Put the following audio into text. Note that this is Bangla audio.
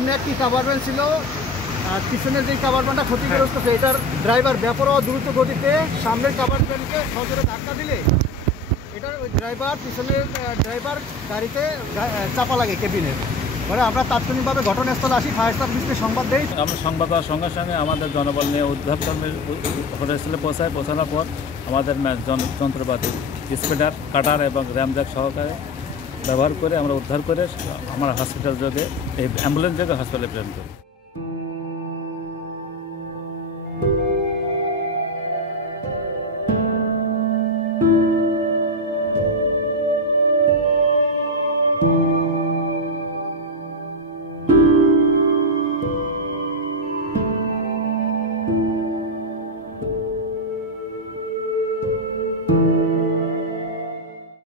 সামনে একটি কম্পার্টমেন্ট ছিল, আর পিছনের যে কম্পার্টমেন্টটা ক্ষতিগ্রস্ত হয়েছে, এটার ড্রাইভার বেপরোয়া দ্রুত গতিতে সামনের কম্পার্টমেন্টকে সজোরে ধাক্কা দিলে এটার ওই পিছনের ড্রাইভার গাড়িতে চাপা লাগে কেবিনের। পরে আমরা তাৎক্ষণিকভাবে ঘটনাস্থলে আসি, ফায়ার সার্ভিসকে সংবাদ দেই। আমরা সংবাদ হওয়ার সঙ্গে সঙ্গে আমাদের জনবল নিয়ে উদ্ধারকর্মীর ঘটনাস্থলে পৌঁছানোর পর আমাদের যন্ত্রপাতি স্পিডার, কাটার এবং র্যামজ্যাক সহকারে ব্যবহার করে আমরা উদ্ধার করে আমার হসপিটাল যোগে, এই অ্যাম্বুলেন্স যোগে হসপিটালে প্রেরণ করি।